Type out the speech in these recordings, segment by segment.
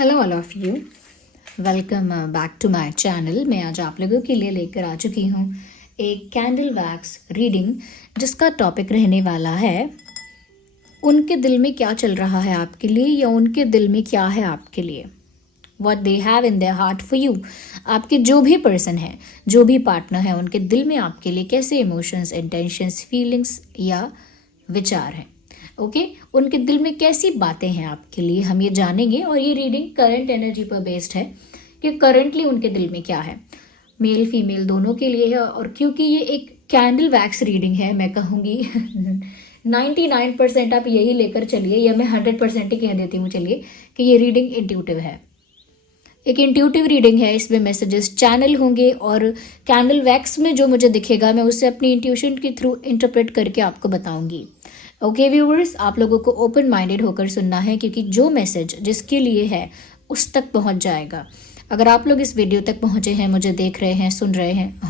Hello all of you, welcome back to my channel. मैं आज आप लोगों के लिए लेकर आ चुकी हूँ एक कैंडल वैक्स रीडिंग, जिसका टॉपिक रहने वाला है उनके दिल में क्या चल रहा है आपके लिए, या उनके दिल में क्या है आपके लिए। What they have in their heart for you. आपके जो भी पर्सन है, जो भी पार्टनर है, उनके दिल में आपके लिए कैसे इमोशंस, इंटेंशंस, फीलिंग्स या विचार हैं। ओके उनके दिल में कैसी बातें हैं आपके लिए, हम ये जानेंगे। और ये रीडिंग करंट एनर्जी पर बेस्ड है कि करंटली उनके दिल में क्या है, मेल फीमेल दोनों के लिए है। और क्योंकि ये एक कैंडल वैक्स रीडिंग है, मैं कहूँगी 99% आप यही लेकर चलिए, या मैं 100% ही कह देती हूँ चलिए, कि ये रीडिंग इंट्यूटिव है। एक इंट्यूटिव रीडिंग है, इसमें मैसेजेस चैनल होंगे और कैंडल वैक्स में जो मुझे दिखेगा मैं उसे अपनी इंट्यूशन के थ्रू इंटरप्रेट करके आपको बताऊंगी। ओके व्यूअर्स, आप लोगों को ओपन माइंडेड होकर सुनना है, क्योंकि जो मैसेज जिसके लिए है उस तक पहुंच जाएगा। अगर आप लोग इस वीडियो तक पहुंचे हैं, मुझे देख रहे हैं, सुन रहे हैं,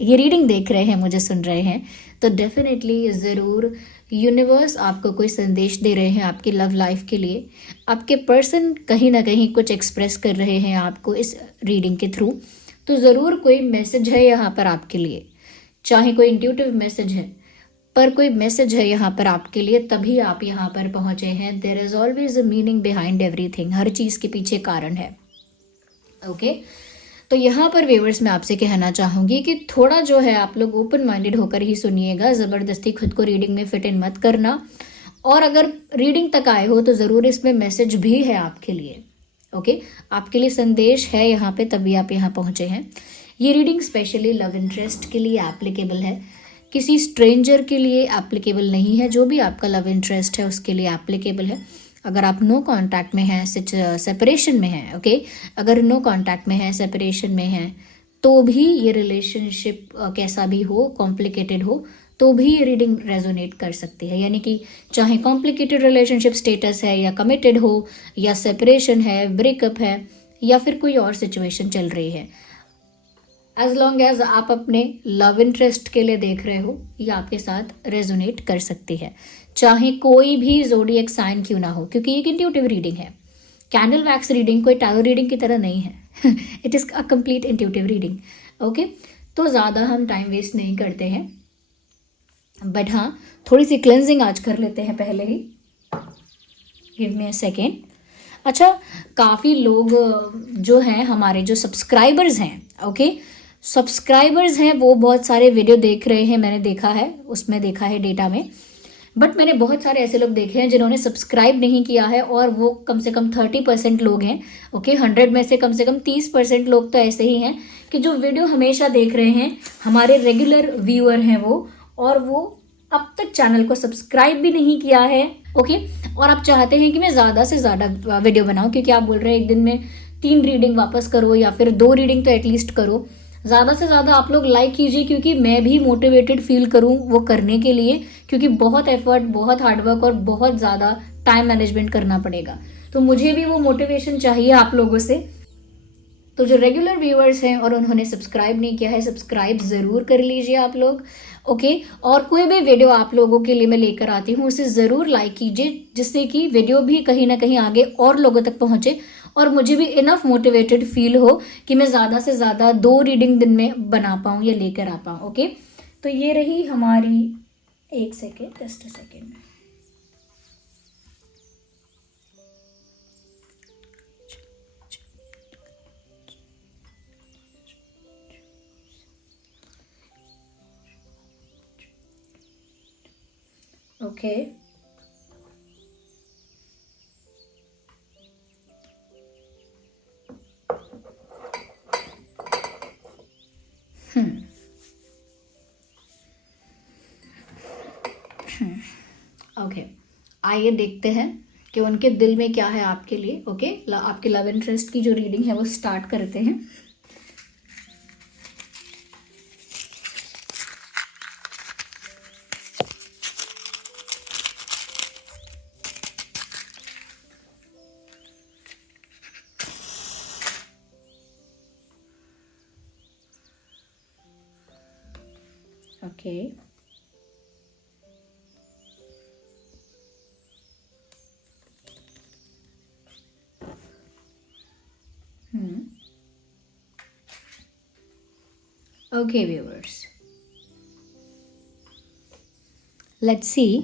ये रीडिंग देख रहे हैं, मुझे सुन रहे हैं, तो डेफिनेटली ज़रूर यूनिवर्स आपको कोई संदेश दे रहे हैं आपकी लव लाइफ के लिए। आपके पर्सन कहीं ना कहीं कुछ एक्सप्रेस कर रहे हैं आपको इस रीडिंग के थ्रू, तो ज़रूर कोई मैसेज है यहाँ पर आपके लिए। चाहे कोई इंट्यूटिव मैसेज है, पर कोई मैसेज है यहाँ पर आपके लिए, तभी आप यहाँ पर पहुँचे हैं। There is always a meaning behind everything. हर चीज़ के पीछे कारण है। ओके तो यहाँ पर व्यूअर्स मैं आपसे कहना चाहूँगी कि थोड़ा जो है आप लोग ओपन माइंडेड होकर ही सुनिएगा, ज़बरदस्ती खुद को रीडिंग में फिट इन मत करना। और अगर रीडिंग तक आए हो तो ज़रूर इसमें मैसेज भी है आपके लिए। ओके आपके लिए संदेश है यहाँ पे, तभी आप यहाँ पहुँचे हैं। ये रीडिंग स्पेशली लव इंटरेस्ट के लिए एप्लीकेबल है, किसी स्ट्रेंजर के लिए एप्लीकेबल नहीं है। जो भी आपका लव इंटरेस्ट है उसके लिए एप्लीकेबल है। अगर आप नो कांटेक्ट में हैं, सेपरेशन में हैं, ओके अगर नो कांटेक्ट में है, सेपरेशन में हैं, तो भी ये रिलेशनशिप कैसा भी हो, कॉम्प्लिकेटेड हो, तो भी ये रीडिंग रेजोनेट कर सकती है। यानी कि चाहे कॉम्प्लिकेटेड रिलेशनशिप स्टेटस है, या कमिटेड हो, या सेपरेशन है, ब्रेकअप है, या फिर कोई और सिचुएशन चल रही है, एज लॉन्ग एज आप अपने लव इंटरेस्ट के लिए देख रहे हो, ये आपके साथ रेजोनेट कर सकती है, चाहे कोई भी ज़ोडिएक साइन क्यों ना हो, क्योंकि एक इंट्यूटिव रीडिंग है। कैंडल वैक्स रीडिंग कोई टैरो रीडिंग की तरह नहीं है। It is a complete intuitive reading. Okay तो ज़्यादा हम टाइम वेस्ट नहीं करते हैं, बट हाँ थोड़ी सी क्लेंजिंग आज कर लेते हैं पहले ही। Give me a second. अच्छा, काफ़ी लोग जो हैं, हमारे जो सब्सक्राइबर्स हैं, ओके सब्सक्राइबर्स हैं, वो बहुत सारे वीडियो देख रहे हैं, मैंने देखा है, उसमें देखा है डेटा में। बट मैंने बहुत सारे ऐसे लोग देखे हैं जिन्होंने सब्सक्राइब नहीं किया है, और वो कम से कम 30% लोग हैं। ओके 100 में से कम 30% लोग तो ऐसे ही हैं कि जो वीडियो हमेशा देख रहे हैं, हमारे रेगुलर व्यूअर हैं वो, और वो अब तक चैनल को सब्सक्राइब भी नहीं किया है। ओके और आप चाहते हैं कि मैं ज़्यादा से ज़्यादा वीडियो बनाऊं, क्योंकि आप बोल रहे हैं एक दिन में 3 रीडिंग वापस करो, या फिर 2 रीडिंग तो एटलीस्ट करो। ज़्यादा से ज़्यादा आप लोग लाइक कीजिए, क्योंकि मैं भी मोटिवेटेड फील करूं वो करने के लिए, क्योंकि बहुत एफर्ट, बहुत हार्डवर्क और बहुत ज़्यादा टाइम मैनेजमेंट करना पड़ेगा। तो मुझे भी वो मोटिवेशन चाहिए आप लोगों से। तो जो रेगुलर व्यूअर्स हैं और उन्होंने सब्सक्राइब नहीं किया है, सब्सक्राइब ज़रूर कर लीजिए आप लोग। ओके और कोई भी वीडियो आप लोगों के लिए मैं लेकर आती हूँ, उसे ज़रूर लाइक कीजिए, जिससे कि वीडियो भी कहीं ना कहीं आगे और लोगों तक पहुँचे, और मुझे भी इनफ मोटिवेटेड फील हो कि मैं ज़्यादा से ज़्यादा 2 रीडिंग दिन में बना पाऊँ या लेकर आ पाऊँ। ओके तो ये रही हमारी, एक second, just a second. Okay okay आइए देखते हैं कि उनके दिल में क्या है आपके लिए। ओके आपके लव इंटरेस्ट की जो रीडिंग है वो स्टार्ट करते हैं। Okay Okay, viewers. Let's see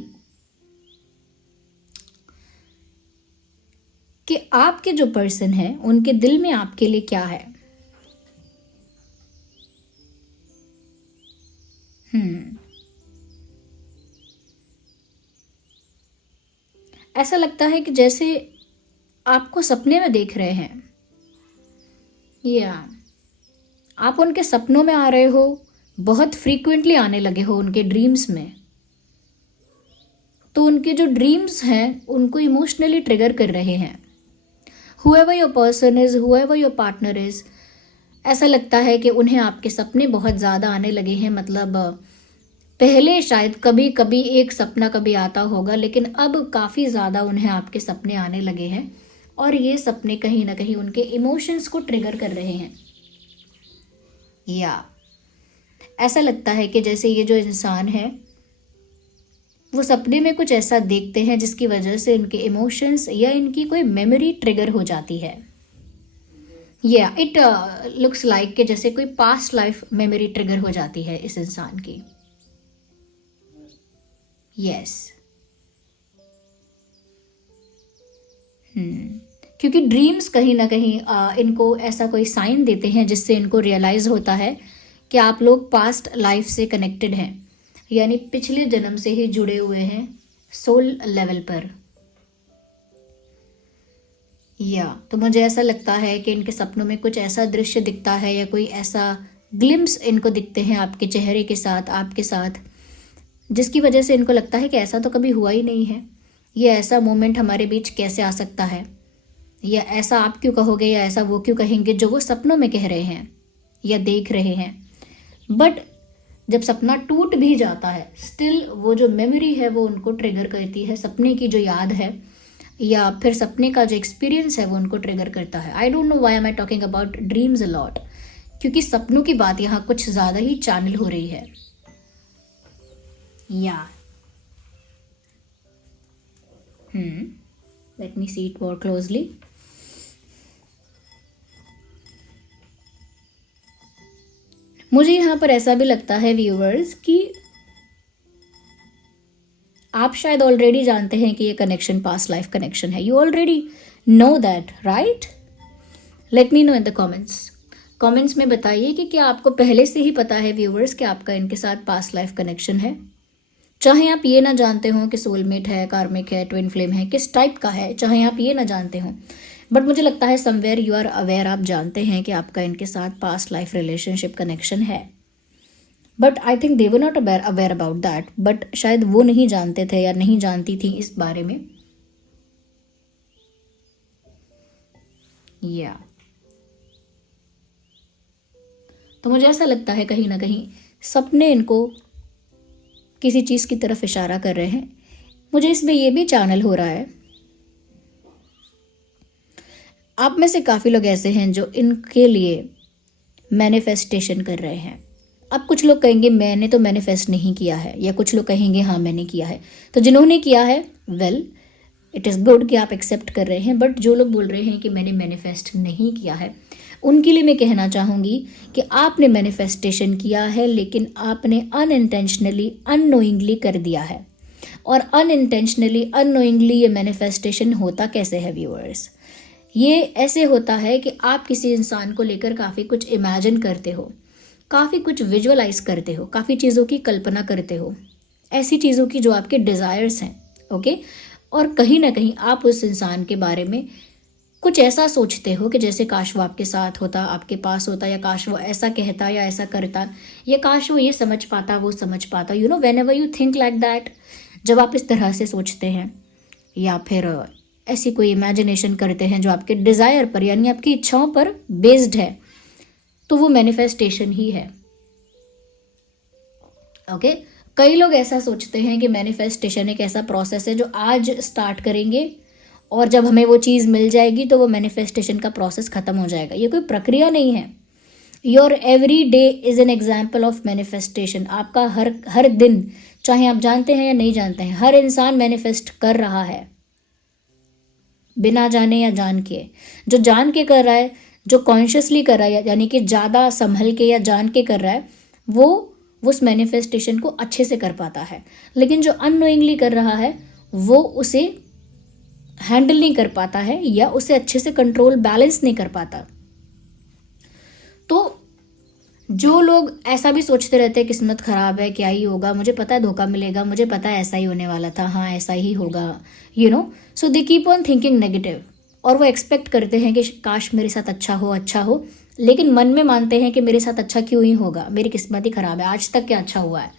कि आपके जो पर्सन है उनके दिल में आपके लिए क्या है। ऐसा लगता है कि जैसे आपको सपने में देख रहे हैं, या आप उनके सपनों में आ रहे हो, बहुत फ्रीक्वेंटली आने लगे हो उनके ड्रीम्स में। तो उनके जो ड्रीम्स हैं उनको इमोशनली ट्रिगर कर रहे हैं। whoever your person is, whoever your partner is, ऐसा लगता है कि उन्हें आपके सपने बहुत ज़्यादा आने लगे हैं। मतलब पहले शायद कभी कभी एक सपना कभी आता होगा, लेकिन अब काफ़ी ज़्यादा उन्हें आपके सपने आने लगे हैं और ये सपने कहीं ना कहीं उनके इमोशंस को ट्रिगर कर रहे हैं। या ऐसा लगता है कि जैसे ये जो इंसान है वो सपने में कुछ ऐसा देखते हैं जिसकी वजह से इनके इमोशंस या इनकी कोई मेमोरी ट्रिगर हो जाती है। या इट लुक्स लाइक कि जैसे कोई पास्ट लाइफ मेमोरी ट्रिगर हो जाती है इस इंसान की। यस क्योंकि ड्रीम्स कहीं ना कहीं इनको ऐसा कोई साइन देते हैं जिससे इनको रियलाइज होता है कि आप लोग पास्ट लाइफ से कनेक्टेड हैं, यानी पिछले जन्म से ही जुड़े हुए हैं सोल लेवल पर। या तो मुझे ऐसा लगता है कि इनके सपनों में कुछ ऐसा दृश्य दिखता है या कोई ऐसा ग्लिम्स इनको दिखते हैं आपके चेहरे के साथ, आपके साथ, जिसकी वजह से इनको लगता है कि ऐसा तो कभी हुआ ही नहीं है, ये ऐसा मोमेंट हमारे बीच कैसे आ सकता है, या ऐसा आप क्यों कहोगे या ऐसा वो क्यों कहेंगे जो वो सपनों में कह रहे हैं या देख रहे हैं। बट जब सपना टूट भी जाता है, स्टिल वो जो मेमोरी है वो उनको ट्रिगर करती है, सपने की जो याद है या फिर सपने का जो एक्सपीरियंस है वो उनको ट्रिगर करता है। आई don't know why am I talking about dreams a lot, क्योंकि सपनों की बात यहाँ कुछ ज़्यादा ही चैनल हो रही है। या let me see it more closely. मुझे यहाँ पर ऐसा भी लगता है व्यूअर्स कि आप शायद ऑलरेडी जानते हैं कि ये कनेक्शन पास्ट लाइफ कनेक्शन है। You already know that, right? Let me know in the comments में बताइए कि क्या आपको पहले से ही पता है व्यूअर्स कि आपका इनके साथ पास्ट लाइफ कनेक्शन है। चाहे आप ये ना जानते हो कि सोलमेट है, कार्मिक है, ट्विन फ्लेम है, किस टाइप का है, चाहे आप ये ना जानते हो, बट मुझे लगता है समवेयर यू आर अवेयर, आप जानते हैं कि आपका इनके साथ पास्ट लाइफ रिलेशनशिप कनेक्शन है। But I think they were not aware about that, but शायद वो नहीं जानते थे या नहीं जानती थी इस बारे में। या तो मुझे ऐसा लगता है कहीं ना कहीं सपने इनको किसी चीज़ की तरफ इशारा कर रहे हैं। मुझे इसमें यह भी चैनल हो रहा है, आप में से काफ़ी लोग ऐसे हैं जो इनके लिए मैनिफेस्टेशन कर रहे हैं। अब कुछ लोग कहेंगे मैंने तो मैनिफेस्ट नहीं किया है, या कुछ लोग कहेंगे हाँ मैंने किया है। तो जिन्होंने किया है वेल इट इज़ गुड कि आप एक्सेप्ट कर रहे हैं, बट जो लोग बोल रहे हैं कि मैंने मैनिफेस्ट नहीं किया है, उनके लिए मैं कहना चाहूँगी कि आपने मैनिफेस्टेशन किया है, लेकिन आपने अनइंटेंशनली अननोइंगली कर दिया है। और अनइंटेंशनली अननोइंगली ये मैनिफेस्टेशन होता कैसे है व्यूअर्स? ये ऐसे होता है कि आप किसी इंसान को लेकर काफ़ी कुछ इमेजिन करते हो, काफ़ी कुछ विजुअलाइज करते हो, काफ़ी चीज़ों की कल्पना करते हो, ऐसी चीज़ों की जो आपके डिज़ायर्स हैं, ओके। और कहीं ना कहीं आप उस इंसान के बारे में कुछ ऐसा सोचते हो कि जैसे काश वो आपके साथ होता, आपके पास होता, या काश वो ऐसा कहता या ऐसा करता, या काश वो ये समझ पाता, वो समझ पाता। You know whenever you think like that, जब आप इस तरह से सोचते हैं या फिर ऐसी कोई इमेजिनेशन करते हैं जो आपके डिज़ायर पर यानी आपकी इच्छाओं पर बेस्ड है, तो वो मैनिफेस्टेशन ही है, ओके। कई लोग ऐसा सोचते हैं कि मैनिफेस्टेशन एक ऐसा प्रोसेस है जो आज स्टार्ट करेंगे और जब हमें वो चीज़ मिल जाएगी तो वो मैनिफेस्टेशन का प्रोसेस ख़त्म हो जाएगा। ये कोई प्रक्रिया नहीं है। Your every day is an example of manifestation. आपका हर दिन, चाहे आप जानते हैं या नहीं जानते हैं, हर इंसान मैनिफेस्ट कर रहा है, बिना जाने या जान के। जो जान के कर रहा है, जो कॉन्शियसली कर रहा है, यानी कि ज़्यादा संभल के या जान के कर रहा है, वो उस मैनिफेस्टेशन को अच्छे से कर पाता है। लेकिन जो अननोइंगली कर रहा है वो उसे हैंडल नहीं कर पाता है या उसे अच्छे से कंट्रोल बैलेंस नहीं कर पाता। तो जो लोग ऐसा भी सोचते रहते हैं किस्मत खराब है, क्या ही होगा, मुझे पता है धोखा मिलेगा, मुझे पता है ऐसा ही होने वाला था, हाँ ऐसा ही होगा, so they keep on thinking negative. और वो एक्सपेक्ट करते हैं कि काश मेरे साथ अच्छा हो, लेकिन मन में मानते हैं कि मेरे साथ अच्छा क्यों ही होगा, मेरी किस्मत ही खराब है, आज तक क्या अच्छा हुआ है।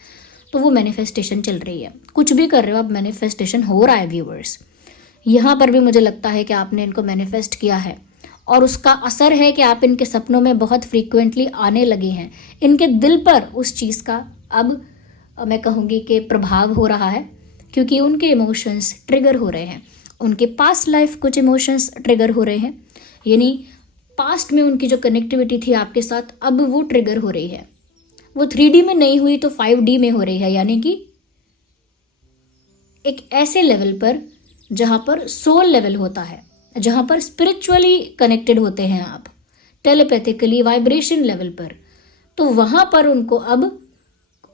तो वो मैनिफेस्टेशन चल रही है, कुछ भी कर रहे हो आप, मैनिफेस्टेशन हो रहा है व्यूअर्स। यहाँ पर भी मुझे लगता है कि आपने इनको मैनिफेस्ट किया है और उसका असर है कि आप इनके सपनों में बहुत फ्रीक्वेंटली आने लगे हैं। इनके दिल पर उस चीज़ का अब मैं कहूँगी कि प्रभाव हो रहा है, क्योंकि उनके इमोशंस ट्रिगर हो रहे हैं, उनके पास्ट लाइफ कुछ इमोशंस ट्रिगर हो रहे हैं, यानी पास्ट में उनकी जो कनेक्टिविटी थी आपके साथ अब वो ट्रिगर हो रही है। वो 3D में नहीं हुई तो 5D में हो रही है, यानी कि एक ऐसे लेवल पर जहाँ पर सोल लेवल होता है, जहाँ पर स्पिरिचुअली कनेक्टेड होते हैं आप, टेलीपैथिकली वाइब्रेशन लेवल पर, तो वहाँ पर उनको अब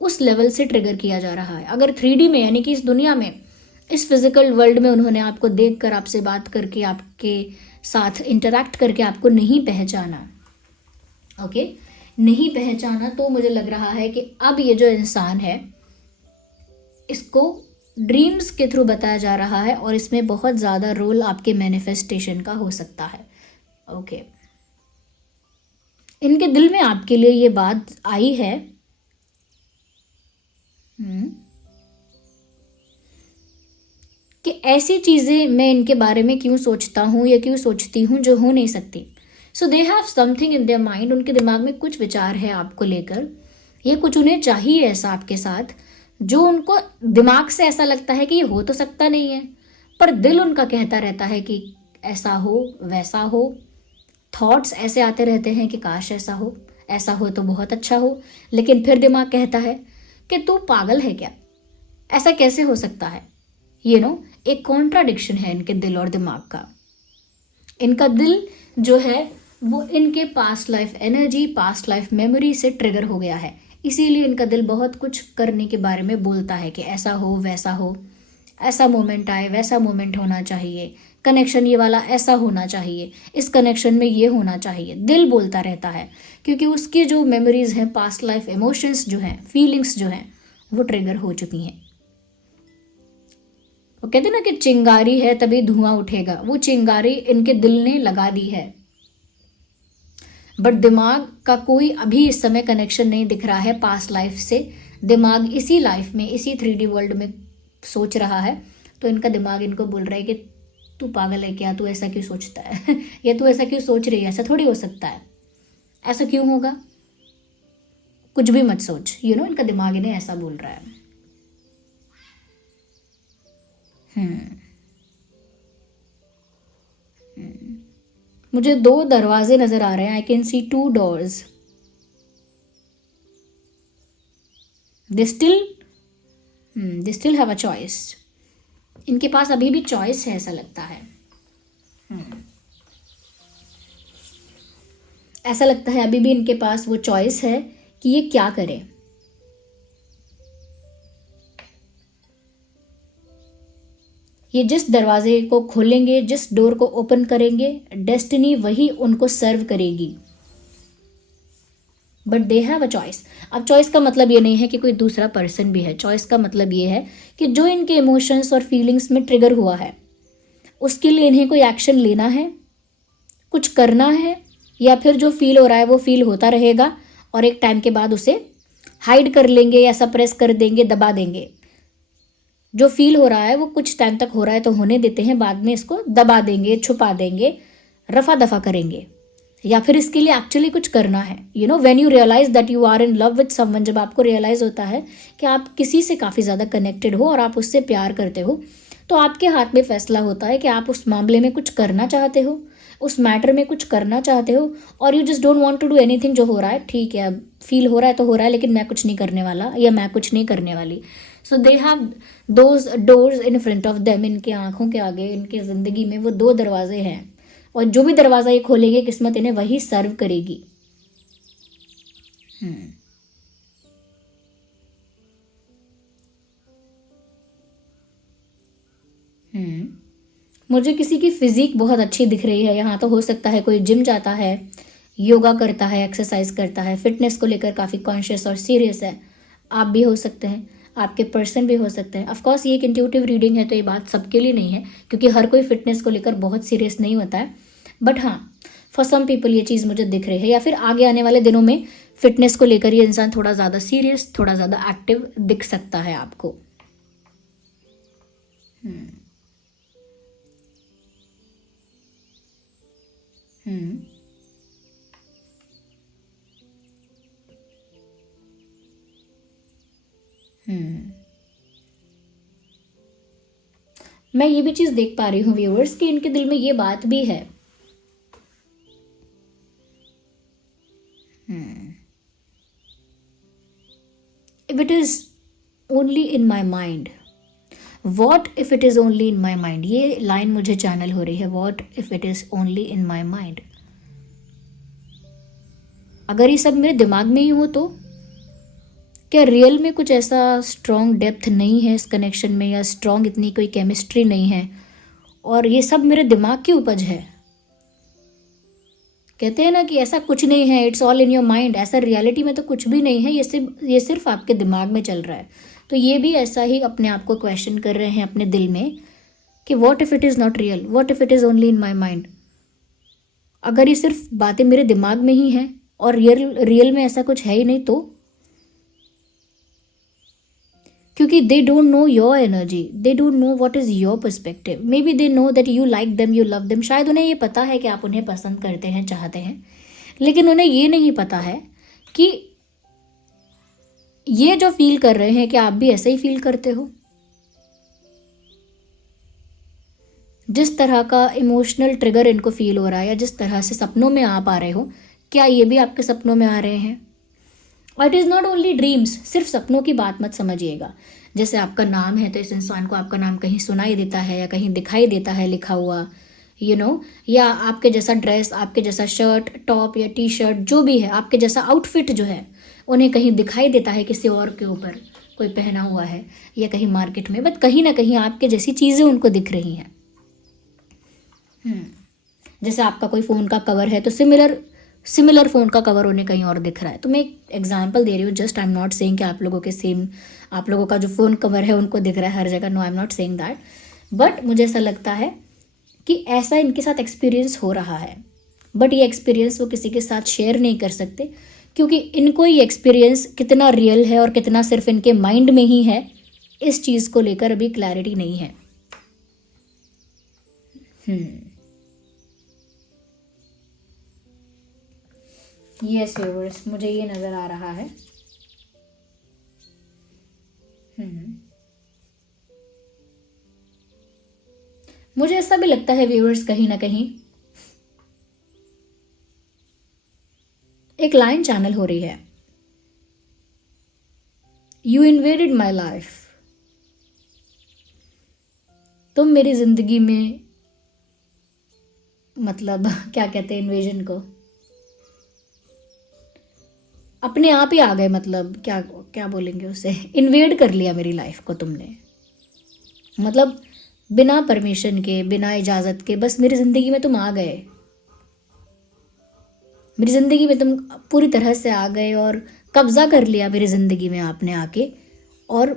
उस लेवल से ट्रिगर किया जा रहा है। अगर 3D में यानी कि इस दुनिया में, इस फिजिकल वर्ल्ड में उन्होंने आपको देखकर, आपसे बात करके, आपके साथ इंटरैक्ट करके आपको नहीं पहचाना, ओके, नहीं पहचाना, तो मुझे लग रहा है कि अब ये जो इंसान है इसको ड्रीम्स के थ्रू बताया जा रहा है और इसमें बहुत ज़्यादा रोल आपके मैनिफेस्टेशन का हो सकता है। ओके, इनके दिल में आपके लिए ये बात आई है कि ऐसी चीज़ें मैं इनके बारे में क्यों सोचता हूँ या क्यों सोचती हूँ जो हो नहीं सकती। So they have something in their mind, उनके दिमाग में कुछ विचार है आपको लेकर, ये कुछ उन्हें चाहिए ऐसा आपके साथ, जो उनको दिमाग से ऐसा लगता है कि ये हो तो सकता नहीं है, पर दिल उनका कहता रहता है कि ऐसा हो वैसा हो। थॉट्स ऐसे आते रहते हैं कि काश ऐसा हो तो बहुत अच्छा हो, लेकिन फिर दिमाग कहता है कि तू पागल है क्या, ऐसा कैसे हो सकता है। एक कॉन्ट्राडिक्शन है इनके दिल और दिमाग का। इनका दिल जो है वो इनके past life energy, past life memory से ट्रिगर हो गया है, इसीलिए इनका दिल बहुत कुछ करने के बारे में बोलता है कि ऐसा हो वैसा हो, ऐसा मोमेंट आए वैसा मोमेंट होना चाहिए, कनेक्शन ये वाला ऐसा होना चाहिए, इस कनेक्शन में ये होना चाहिए। दिल बोलता रहता है क्योंकि उसकी जो मेमोरीज हैं, पास्ट लाइफ इमोशंस जो हैं, फीलिंग्स जो हैं, वो ट्रिगर हो चुकी हैं। वो कहते ना कि चिंगारी है तभी धुआं उठेगा, वो चिंगारी इनके दिल ने लगा दी है, बट दिमाग का कोई अभी इस समय कनेक्शन नहीं दिख रहा है पास्ट लाइफ से। दिमाग इसी लाइफ में, इसी 3D वर्ल्ड में सोच रहा है, तो इनका दिमाग इनको बोल रहा है कि तू पागल है क्या, तू ऐसा क्यों सोचता है या तू ऐसा क्यों सोच रही है, ऐसा थोड़ी हो सकता है, ऐसा क्यों होगा, कुछ भी मत सोच। इनका दिमाग इन्हें ऐसा बोल रहा है। मुझे 2 दरवाजे नजर आ रहे हैं, I can see 2 doors. They still have a choice. इनके पास अभी भी चॉइस है, ऐसा लगता है। ऐसा लगता है अभी भी इनके पास वो चॉइस है कि ये क्या करें। ये जिस दरवाजे को खोलेंगे, जिस डोर को ओपन करेंगे, डेस्टिनी वही उनको सर्व करेगी, but they have a choice. अब चॉइस का मतलब ये नहीं है कि कोई दूसरा पर्सन भी है, चॉइस का मतलब ये है कि जो इनके इमोशंस और फीलिंग्स में ट्रिगर हुआ है उसके लिए इन्हें कोई एक्शन लेना है, कुछ करना है, या फिर जो फील हो रहा है वो फील होता रहेगा और एक टाइम के बाद उसे हाइड कर लेंगे या सप्रेस कर देंगे, दबा देंगे। जो फील हो रहा है वो कुछ टाइम तक हो रहा है तो होने देते हैं, बाद में इसको दबा देंगे, छुपा देंगे, रफा दफा करेंगे, या फिर इसके लिए एक्चुअली कुछ करना है। When you realise that you are in love with someone, जब आपको रियलाइज होता है कि आप किसी से काफ़ी ज़्यादा कनेक्टेड हो और आप उससे प्यार करते हो, तो आपके हाथ में फैसला होता है कि आप उस मामले में कुछ करना चाहते हो, उस मैटर में कुछ करना चाहते हो, और you just don't want to do anything. जो हो रहा है ठीक है, फील हो रहा है तो हो रहा है, लेकिन मैं कुछ नहीं करने वाला या मैं कुछ नहीं करने वाली। So they have those doors in front of them. इनके आंखों के आगे, इनके ज़िंदगी में वो 2 दरवाजे हैं, और जो भी दरवाज़ा ये खोलेंगे किस्मत इन्हें वही सर्व करेगी। मुझे किसी की फिजिक बहुत अच्छी दिख रही है यहाँ, तो हो सकता है कोई जिम जाता है, योगा करता है, एक्सरसाइज करता है, फिटनेस को लेकर काफ़ी कॉन्शियस और सीरियस है। आप भी हो सकते हैं, आपके पर्सन भी हो सकते हैं। ऑफकोर्स ये एक इंट्यूटिव रीडिंग है, तो ये बात सबके लिए नहीं है, क्योंकि हर कोई फिटनेस को लेकर बहुत सीरियस नहीं होता है। बट हाँ, फॉर सम पीपल ये चीज़ मुझे दिख रही है, या फिर आगे आने वाले दिनों में फिटनेस को लेकर ये इंसान थोड़ा ज़्यादा सीरियस, थोड़ा ज़्यादा एक्टिव दिख सकता है आपको। हम्म हम्म हम्म मैं ये भी चीज़ देख पा रही हूँ व्यूअर्स कि इनके दिल में ये बात भी है। If it is only in my mind, what if it is only in my mind, ये लाइन मुझे चैनल हो रही है। What if it is only in my mind, अगर ये सब मेरे दिमाग में ही हो तो क्या रियल में कुछ ऐसा स्ट्रॉन्ग डेप्थ नहीं है इस कनेक्शन में, या स्ट्रॉन्ग इतनी कोई केमिस्ट्री नहीं है, और ये सब मेरे दिमाग की उपज है। कहते हैं ना कि ऐसा कुछ नहीं है, it's all in your mind. ऐसा रियलिटी में तो कुछ भी नहीं है, ये सिर्फ आपके दिमाग में चल रहा है। तो ये भी ऐसा ही अपने आप को क्वेश्चन कर रहे हैं अपने दिल में कि what if it is not real, what if it is only in my mind. अगर ये सिर्फ बातें मेरे दिमाग में ही हैं और रियल में ऐसा कुछ है ही नहीं, तो क्योंकि they don't know your energy, they don't know what is your perspective. May be they know that you like them, you love them. शायद उन्हें ये पता है कि आप उन्हें पसंद करते हैं, चाहते हैं, लेकिन उन्हें ये नहीं पता है कि ये जो फील कर रहे हैं, कि आप भी ऐसे ही फील करते हो। जिस तरह का इमोशनल ट्रिगर इनको फील हो रहा है, या जिस तरह से सपनों में आप आ रहे हो, क्या ये भी आपके सपनों में आ रहे हैं? और it is not only dreams, सिर्फ सपनों की बात मत समझिएगा। जैसे आपका नाम है, तो इस इंसान को आपका नाम कहीं सुनाई देता है या कहीं दिखाई देता है लिखा हुआ, या आपके जैसा ड्रेस, आपके जैसा शर्ट, टॉप या टी शर्ट, जो भी है, आपके जैसा आउटफिट जो है, उन्हें कहीं दिखाई देता है किसी और के ऊपर कोई पहना हुआ है, या कहीं मार्केट में, बट कहीं ना कहीं आपके जैसी चीज़ें उनको दिख रही हैं। जैसे आपका कोई फ़ोन का कवर है, तो सिमिलर फ़ोन का कवर उन्हें कहीं और दिख रहा है। तो मैं एक एग्जांपल दे रही हूँ, just I am not saying कि आप लोगों का जो फ़ोन कवर है उनको दिख रहा है हर जगह। No, I am not saying that, but मुझे ऐसा लगता है कि ऐसा इनके साथ एक्सपीरियंस हो रहा है। बट ये एक्सपीरियंस वो किसी के साथ शेयर नहीं कर सकते, क्योंकि इनको ये एक्सपीरियंस कितना रियल है और कितना सिर्फ इनके माइंड में ही है, इस चीज़ को लेकर अभी क्लैरिटी नहीं है। यस व्यूअर्स, मुझे ये नज़र आ रहा है। मुझे ऐसा भी लगता है व्यूअर्स, कहीं ना कहीं एक लाइन चैनल हो रही है, यू इन्वेडेड माई लाइफ। तुम मेरी जिंदगी में, मतलब क्या कहते हैं इन्वेजन को, अपने आप ही आ गए, मतलब क्या क्या बोलेंगे उसे, इन्वेड कर लिया मेरी लाइफ को तुमने। मतलब बिना परमिशन के, बिना इजाज़त के, बस मेरी ज़िंदगी में तुम आ गए। मेरी ज़िंदगी में तुम पूरी तरह से आ गए और कब्ज़ा कर लिया मेरी ज़िंदगी में आपने आके। और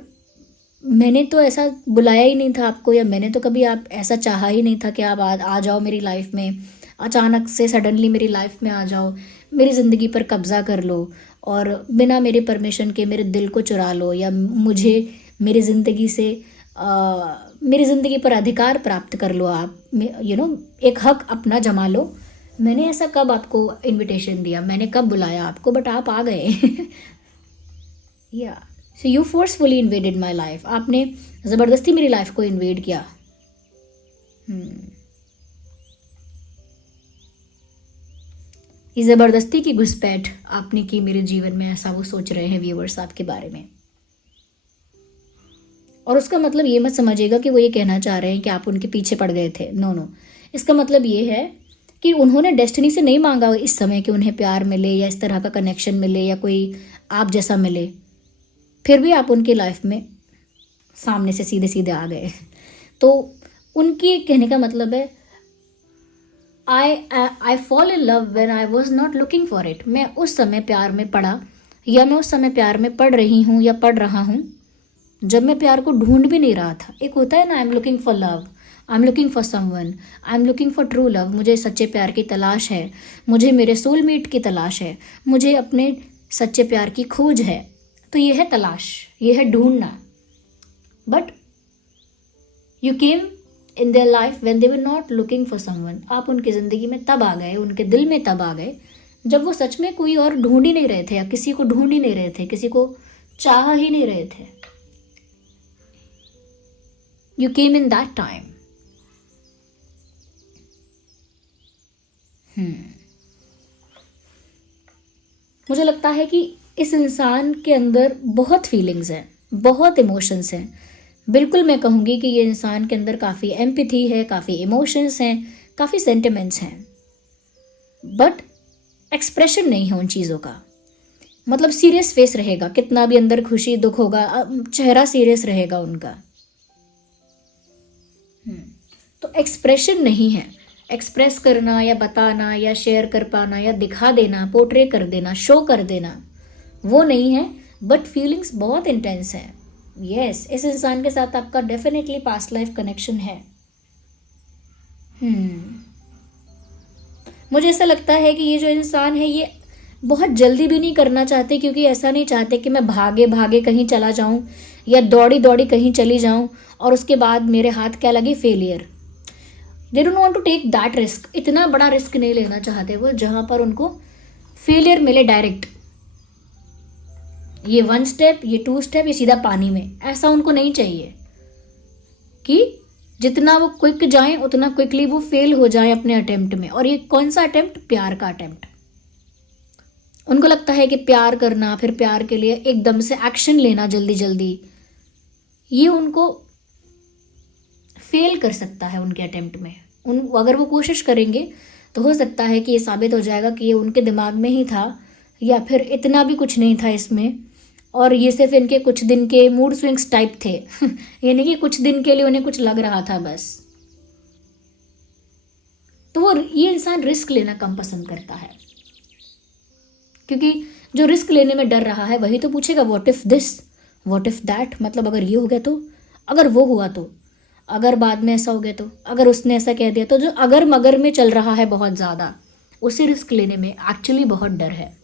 मैंने तो ऐसा बुलाया ही नहीं था आपको, या मैंने तो कभी आप ऐसा चाहा ही नहीं था कि आप आ जाओ मेरी लाइफ में, अचानक से सडनली मेरी लाइफ में आ जाओ, मेरी ज़िंदगी पर कब्ज़ा कर लो और बिना मेरे परमिशन के मेरे दिल को चुरा लो, या मुझे मेरी ज़िंदगी से मेरी ज़िंदगी पर अधिकार प्राप्त कर लो आप, एक हक अपना जमा लो। मैंने ऐसा कब आपको इनविटेशन दिया, मैंने कब बुलाया आपको, बट आप आ गए। या so you forcefully invaded my life, आपने ज़बरदस्ती मेरी लाइफ को इन्वेड किया। ये ज़बरदस्ती की घुसपैठ आपने की मेरे जीवन में, ऐसा वो सोच रहे हैं व्यूअर्स आपके बारे में। और उसका मतलब ये मत समझिएगा कि वो ये कहना चाह रहे हैं कि आप उनके पीछे पड़ गए थे। नो, इसका मतलब ये है कि उन्होंने डेस्टिनी से नहीं मांगा इस समय कि उन्हें प्यार मिले या इस तरह का कनेक्शन मिले या कोई आप जैसा मिले, फिर भी आप उनकी लाइफ में सामने से सीधे सीधे आ गए। तो उनके कहने का मतलब है I fall in love when I was not looking for it. मैं उस समय प्यार में पड़ा, या मैं उस समय प्यार में पढ़ रही हूँ या पढ़ रहा हूँ जब मैं प्यार को ढूंढ भी नहीं रहा था। एक होता है ना, I am looking for love, I am looking for someone, I am looking for true love. मुझे सच्चे प्यार की तलाश है, मुझे मेरे सोलमेट की तलाश है, मुझे अपने सच्चे प्यार की खोज है। तो ये है तलाश, ये है ढूंढना। But you came in their life when they were not looking for someone. आप उनकी ज़िंदगी में तब आ गए, उनके दिल में तब आ गए जब वो सच में कोई और ढूंढ ही नहीं रहे थे, या किसी को ढूंढ ही नहीं रहे थे, किसी को चाह ही नहीं रहे थे। You came in that time. मुझे लगता है कि इस इंसान के अंदर बहुत फीलिंग्स हैं, बहुत इमोशंस हैं। बिल्कुल मैं कहूँगी कि ये इंसान के अंदर काफ़ी एम्पैथी है, काफ़ी इमोशंस हैं, काफ़ी सेंटिमेंट्स हैं, बट एक्सप्रेशन नहीं है उन चीज़ों का। मतलब सीरियस फेस रहेगा, कितना भी अंदर खुशी दुख होगा, चेहरा सीरियस रहेगा उनका। तो एक्सप्रेशन नहीं है, एक्सप्रेस करना या बताना या शेयर कर पाना या दिखा देना, पोर्ट्रे कर देना, शो कर देना, वो नहीं है। बट फीलिंग्स बहुत इंटेंस है। यस, इस इंसान के साथ आपका डेफिनेटली पास्ट लाइफ कनेक्शन है। मुझे ऐसा लगता है कि ये जो इंसान है ये बहुत जल्दी भी नहीं करना चाहते, क्योंकि ऐसा नहीं चाहते कि मैं भागे भागे कहीं चला जाऊं या दौड़ी दौड़ी कहीं चली जाऊं और उसके बाद मेरे हाथ क्या लगे, failure. They don't want to take that risk. इतना बड़ा रिस्क नहीं लेना चाहते वो जहां पर उनको फेलियर मिले डायरेक्ट। ये 1 स्टेप, ये 2 स्टेप, ये सीधा पानी में, ऐसा उनको नहीं चाहिए। कि जितना वो क्विक जाएं उतना क्विकली वो फेल हो जाएं अपने अटेम्प्ट में। और ये कौन सा अटेम्प्ट? प्यार का अटेम्प्ट। उनको लगता है कि प्यार करना, फिर प्यार के लिए एकदम से एक्शन लेना जल्दी जल्दी, ये उनको फेल कर सकता है उनके अटेम्प्ट में। अगर वो कोशिश करेंगे तो हो सकता है कि ये साबित हो जाएगा कि ये उनके दिमाग में ही था, या फिर इतना भी कुछ नहीं था इसमें, और ये सिर्फ इनके कुछ दिन के मूड स्विंग्स टाइप थे। यानी कि कुछ दिन के लिए उन्हें कुछ लग रहा था बस। तो वो ये इंसान रिस्क लेना कम पसंद करता है, क्योंकि जो रिस्क लेने में डर रहा है वही तो पूछेगा what if this, what if that. मतलब अगर ये हो गया तो, अगर वो हुआ तो, अगर बाद में ऐसा हो गया तो, अगर उसने ऐसा कह दिया तो। जो अगर मगर में चल रहा है बहुत ज़्यादा, उसे रिस्क लेने में एक्चुअली बहुत डर है।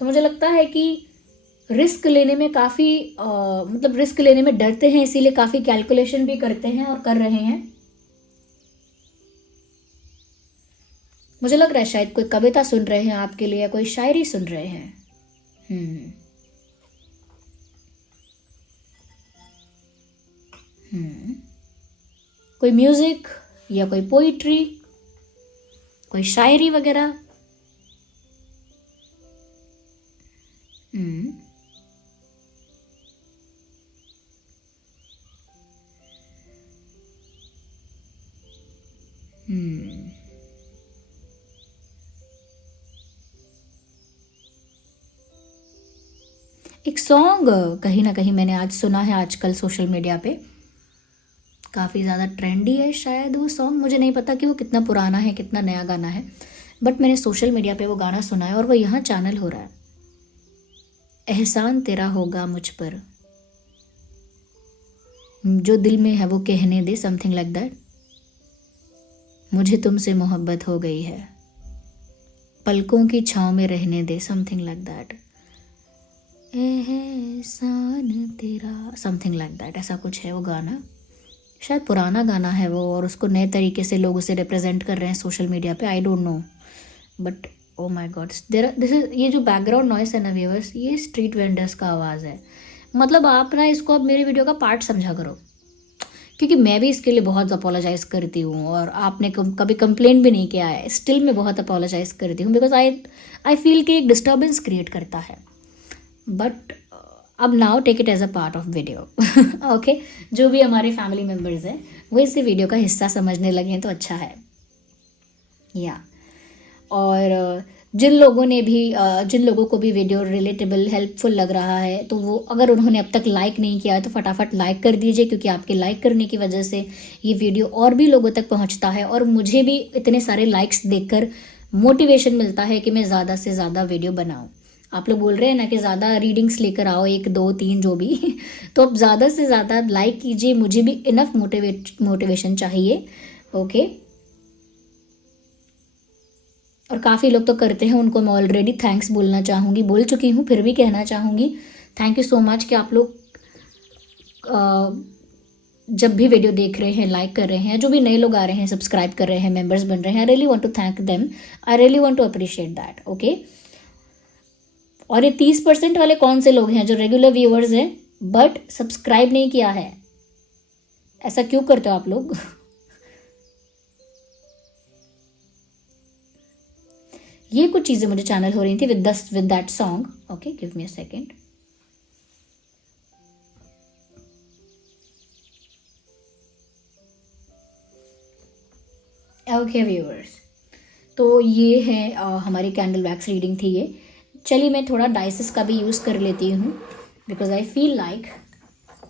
तो मुझे लगता है कि रिस्क लेने में काफ़ी मतलब रिस्क लेने में डरते हैं, इसीलिए काफ़ी कैलकुलेशन भी करते हैं और कर रहे हैं। मुझे लग रहा है शायद कोई कविता सुन रहे हैं आपके लिए, कोई शायरी सुन रहे हैं। कोई म्यूजिक या कोई पोइट्री, कोई शायरी वगैरह। एक सॉन्ग कहीं ना कहीं मैंने आज सुना है, आजकल सोशल मीडिया पे काफ़ी ज़्यादा ट्रेंडी है शायद वो सॉन्ग। मुझे नहीं पता कि वो कितना पुराना है, कितना नया गाना है, बट मैंने सोशल मीडिया पे वो गाना सुना है और वो यहाँ चैनल हो रहा है। एहसान तेरा होगा मुझ पर, जो दिल में है वो कहने दे, समथिंग लाइक दैट। मुझे तुमसे मोहब्बत हो गई है, पलकों की छाँव में रहने दे, समथिंग लाइक दैट। एहसान तेरा, समथिंग लाइक दैट, ऐसा कुछ है वो गाना। शायद पुराना गाना है वो, और उसको नए तरीके से लोग उसे रिप्रेजेंट कर रहे हैं सोशल मीडिया पे। आई don't no, but oh my God, this is, ये जो बैकग्राउंड नॉइस है ना व्यूअर्स, ये स्ट्रीट वेंडर्स का आवाज़ है। मतलब आप ना इसको अब मेरे वीडियो का पार्ट समझा करो, क्योंकि मैं भी इसके लिए बहुत अपोलोजाइज़ करती हूँ, और आपने कभी कंप्लेंट भी नहीं किया है, स्टिल मैं बहुत अपोलोजाइज़ करती हूँ, बिकॉज आई फील कि एक डिस्टर्बेंस क्रिएट करता है। बट अब now take it as a part of video. Okay, जो भी हमारे फैमिली मेम्बर्स हैं वो इस वीडियो का हिस्सा समझने लगे हैं तो अच्छा है। या और जिन लोगों को भी वीडियो रिलेटेबल हेल्पफुल लग रहा है, तो वो अगर उन्होंने अब तक लाइक नहीं किया है तो फटाफट लाइक कर दीजिए, क्योंकि आपके लाइक करने की वजह से ये वीडियो और भी लोगों तक पहुंचता है और मुझे भी इतने सारे लाइक्स देखकर मोटिवेशन मिलता है कि मैं ज़्यादा से ज़्यादा वीडियो बनाऊँ। आप लोग बोल रहे हैं ना कि ज़्यादा रीडिंग्स लेकर आओ, 1 2 3 जो भी तो अब ज़्यादा से ज़्यादा लाइक कीजिए, मुझे भी इनफ मोटिवेशन चाहिए। ओके, और काफ़ी लोग तो करते हैं, उनको मैं ऑलरेडी थैंक्स बोलना चाहूँगी, बोल चुकी हूँ, फिर भी कहना चाहूँगी थैंक यू सो मच कि आप लोग जब भी वीडियो देख रहे हैं, लाइक कर रहे हैं, जो भी नए लोग आ रहे हैं, सब्सक्राइब कर रहे हैं, मेंबर्स बन रहे हैं, I really want to thank them, I really want to appreciate that. Okay, और ये 30% वाले कौन से लोग हैं जो रेगुलर व्यूअर्स हैं बट सब्सक्राइब नहीं किया है? ऐसा क्यों करते हो आप लोग? ये कुछ चीज़ें मुझे चैनल हो रही थी with that song. Okay, give me a second. Okay viewers, तो ये है हमारी कैंडल वैक्स रीडिंग थी ये। चलिए मैं थोड़ा डाइसेस का भी यूज़ कर लेती हूँ, because I feel like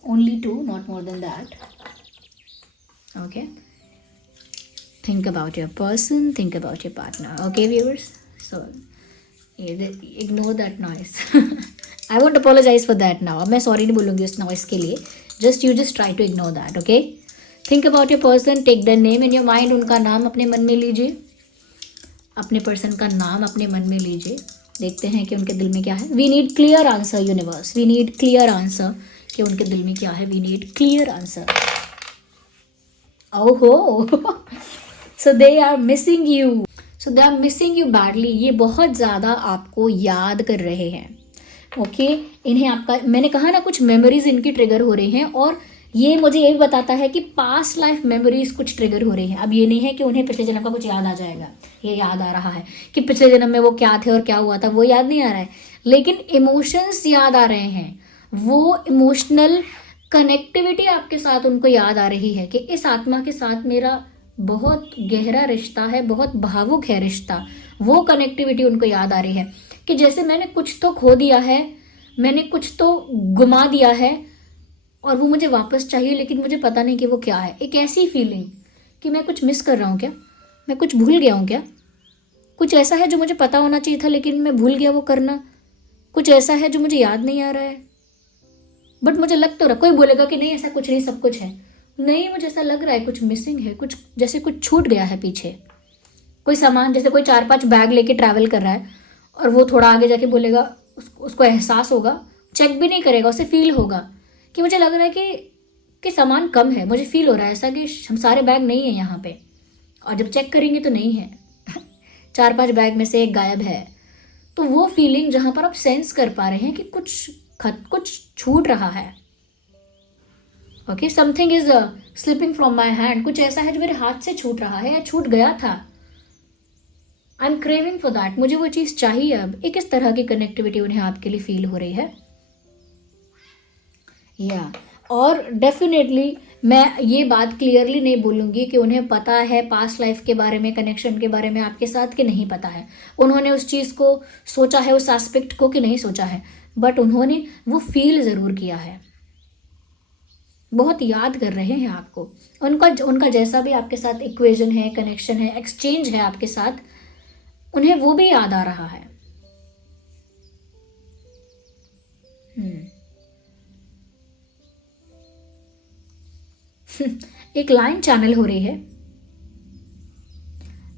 only 2, not more than that. Okay, think about your person, think about your partner. Okay viewers, so ignore that noise. I won't apologize for that now. अब मैं sorry नहीं बोलूँगी उस noise के लिए, just try to ignore that. Okay, think about your person, take their name in your mind. उनका नाम अपने मन में लीजिए, अपने पर्सन का नाम अपने मन में लीजिए, देखते हैं कि उनके दिल में क्या है। We need clear answer universe, we need clear answer कि उनके दिल में क्या है। We need clear answer. ओहो so they are missing you, so they are missing you badly. ये बहुत ज़्यादा आपको याद कर रहे हैं। ओके, इन्हें आपका, मैंने कहा ना, कुछ मेमोरीज इनकी ट्रिगर हो रही हैं, और ये मुझे ये भी बताता है कि पास्ट लाइफ मेमोरीज कुछ ट्रिगर हो रही हैं। अब ये नहीं है कि उन्हें पिछले जन्म का कुछ याद आ जाएगा, ये याद आ रहा है कि पिछले जन्म में वो क्या थे और क्या हुआ था, वो याद नहीं आ रहा है, लेकिन इमोशंस याद आ रहे हैं। वो इमोशनल कनेक्टिविटी आपके साथ उनको याद आ रही है कि इस आत्मा के साथ मेरा बहुत गहरा रिश्ता है, बहुत भावुक है रिश्ता। वो कनेक्टिविटी उनको याद आ रही है कि जैसे मैंने कुछ तो खो दिया है, मैंने कुछ तो गुमा दिया है और वो मुझे वापस चाहिए, लेकिन मुझे पता नहीं कि वो क्या है। एक ऐसी फीलिंग कि मैं कुछ मिस कर रहा हूँ क्या, मैं कुछ भूल गया हूँ क्या, कुछ ऐसा है जो मुझे पता होना चाहिए था लेकिन मैं भूल गया वो करना, कुछ ऐसा है जो मुझे याद नहीं आ रहा है, बट मुझे लग तो रहा। कोई बोलेगा कि नहीं ऐसा कुछ नहीं, सब कुछ है। नहीं, मुझे ऐसा लग रहा है कुछ मिसिंग है, कुछ जैसे कुछ छूट गया है पीछे। कोई सामान, जैसे कोई 4-5 बैग लेके ट्रैवल कर रहा है और वो थोड़ा आगे जाके बोलेगा, उसको एहसास होगा, चेक भी नहीं करेगा, उसे फील होगा कि मुझे लग रहा है कि सामान कम है, मुझे फील हो रहा है ऐसा कि हम सारे बैग नहीं है यहाँ पे, और जब चेक करेंगे तो नहीं है 4-5 बैग में से एक गायब है। तो वो फीलिंग जहाँ पर आप सेंस कर पा रहे हैं कि कुछ छूट रहा है। Okay, something is slipping from my hand, कुछ ऐसा है जो मेरे हाथ से छूट रहा है या छूट गया था। I am craving for that, मुझे वो चीज़ चाहिए अब। एक इस तरह की कनेक्टिविटी उन्हें आपके लिए फील हो रही है। या और डेफिनेटली मैं ये बात क्लियरली नहीं बोलूँगी कि उन्हें पता है पास्ट लाइफ के बारे में, कनेक्शन के बारे में आपके साथ, कि नहीं पता है। उन्होंने उस चीज़ को सोचा है, उस एस्पेक्ट को, कि नहीं सोचा है, बट उन्होंने वो फील ज़रूर किया है। बहुत याद कर रहे हैं आपको, उनका जैसा भी आपके साथ इक्वेशन है, कनेक्शन है, एक्सचेंज है आपके साथ, उन्हें वो भी याद आ रहा है। एक लाइन चैनल हो रही है,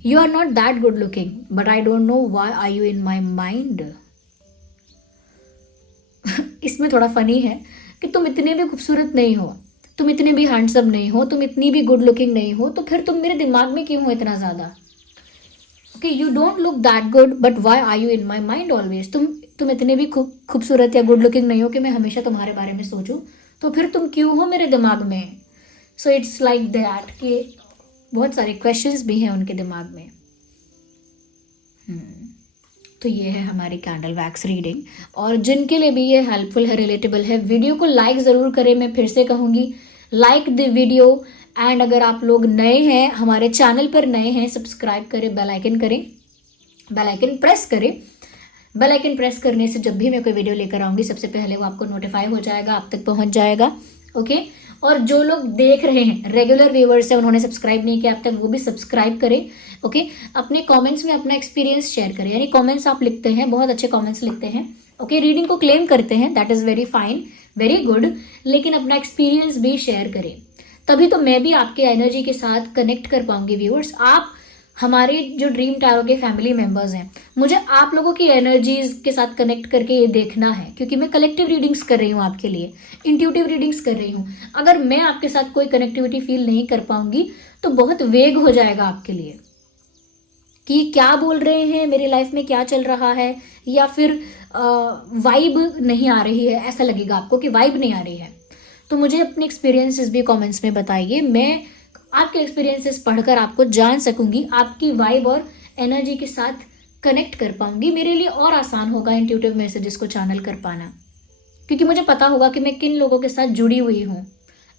you are not that good looking but I don't know why are you in my mind. इसमें थोड़ा फनी है कि तुम इतने भी खूबसूरत नहीं हो, तुम इतने भी हैंडसम नहीं हो, तुम इतनी भी गुड लुकिंग नहीं हो, तो फिर तुम मेरे दिमाग में क्यों हो इतना ज़्यादा। Okay, you don't look that good but why are you in my mind always. तुम इतने भी खूबसूरत या गुड लुकिंग नहीं हो कि मैं हमेशा तुम्हारे बारे में सोचूं, तो फिर तुम क्यों हो मेरे दिमाग में। सो इट्स लाइक दैट कि बहुत सारे क्वेश्चंस भी हैं उनके दिमाग में। तो ये है हमारी कैंडल वैक्स रीडिंग, और जिनके लिए भी ये हेल्पफुल है, रिलेटेबल है, वीडियो को लाइक ज़रूर करें। मैं फिर से कहूँगी, लाइक द वीडियो एंड अगर आप लोग नए हैं, हमारे चैनल पर नए हैं, सब्सक्राइब करें, बेल आइकन करें, बेल आइकन प्रेस करें। बेल आइकन प्रेस करने से जब भी मैं कोई वीडियो लेकर आऊँगी सबसे पहले वो आपको नोटिफाई हो जाएगा, आप तक पहुँच जाएगा। ओके, और जो लोग देख रहे हैं, रेगुलर व्यूअर्स हैं, उन्होंने सब्सक्राइब नहीं किया अब तक, वो भी सब्सक्राइब करें। ओके, अपने कमेंट्स में अपना एक्सपीरियंस शेयर करें, यानी कमेंट्स आप लिखते हैं, बहुत अच्छे कमेंट्स लिखते हैं। ओके, रीडिंग को क्लेम करते हैं, that is very fine, very good, लेकिन अपना एक्सपीरियंस भी शेयर करें, तभी तो मैं भी आपके एनर्जी के साथ कनेक्ट कर पाऊंगी। व्यूअर्स, आप हमारे जो ड्रीम टैरो के फैमिली मेंबर्स हैं, मुझे आप लोगों की एनर्जीज के साथ कनेक्ट करके ये देखना है, क्योंकि मैं कलेक्टिव रीडिंग्स कर रही हूँ आपके लिए, इंट्यूटिव रीडिंग्स कर रही हूँ। अगर मैं आपके साथ कोई कनेक्टिविटी फील नहीं कर पाऊंगी तो बहुत वेग हो जाएगा आपके लिए कि क्या बोल रहे हैं, मेरी लाइफ में क्या चल रहा है, या फिर वाइब नहीं आ रही है, ऐसा लगेगा आपको कि वाइब नहीं आ रही है। तो मुझे अपने एक्सपीरियंसेस भी कमेंट्स में बताइए, मैं आपके एक्सपीरियंसेस पढ़कर आपको जान सकूंगी, आपकी वाइब और एनर्जी के साथ कनेक्ट कर पाऊंगी। मेरे लिए और आसान होगा इंट्यूटिव मैसेजेस को चैनल कर पाना, क्योंकि मुझे पता होगा कि मैं किन लोगों के साथ जुड़ी हुई हूँ।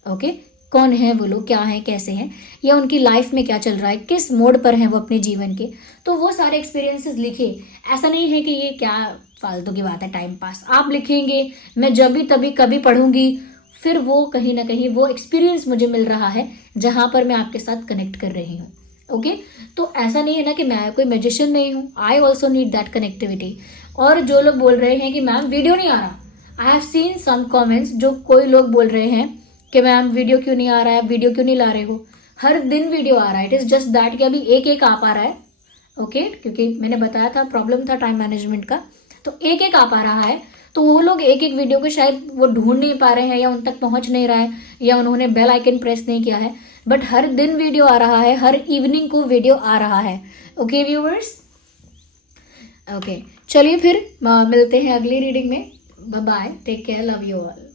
ओके, कौन है वो लोग, क्या हैं, कैसे हैं, या उनकी लाइफ में क्या चल रहा है, किस मोड पर हैं वो अपने जीवन के, तो वो सारे एक्सपीरियंसेस लिखिए। ऐसा नहीं है कि ये क्या फालतू की बात है, टाइम पास, आप लिखेंगे, मैं जब भी तभी कभी पढ़ूंगी, फिर वो कहीं ना कहीं वो एक्सपीरियंस मुझे मिल रहा है जहाँ पर मैं आपके साथ कनेक्ट कर रही हूँ। ओके, तो ऐसा नहीं है ना कि मैं कोई मैजिशियन नहीं हूँ, I also need that connectivity. और जो लोग बोल रहे हैं कि मैम वीडियो नहीं आ रहा, I have seen some comments, जो कोई लोग बोल रहे हैं कि मैम वीडियो क्यों नहीं आ रहा है, वीडियो क्यों नहीं ला रहे हो, हर दिन वीडियो आ रहा है। इट इज़ जस्ट दैट कि अभी एक एक आ पा रहा है। ओके, क्योंकि मैंने बताया था प्रॉब्लम था टाइम मैनेजमेंट का, तो एक एक आ पा रहा है। तो वो लोग एक एक वीडियो को शायद वो ढूंढ नहीं पा रहे हैं, या उन तक पहुंच नहीं रहा है, या उन्होंने बेल आइकन प्रेस नहीं किया है, बट हर दिन वीडियो आ रहा है, हर इवनिंग को वीडियो आ रहा है। ओके व्यूअर्स, ओके, चलिए फिर मिलते हैं अगली रीडिंग में। Bye bye, take care, love you all.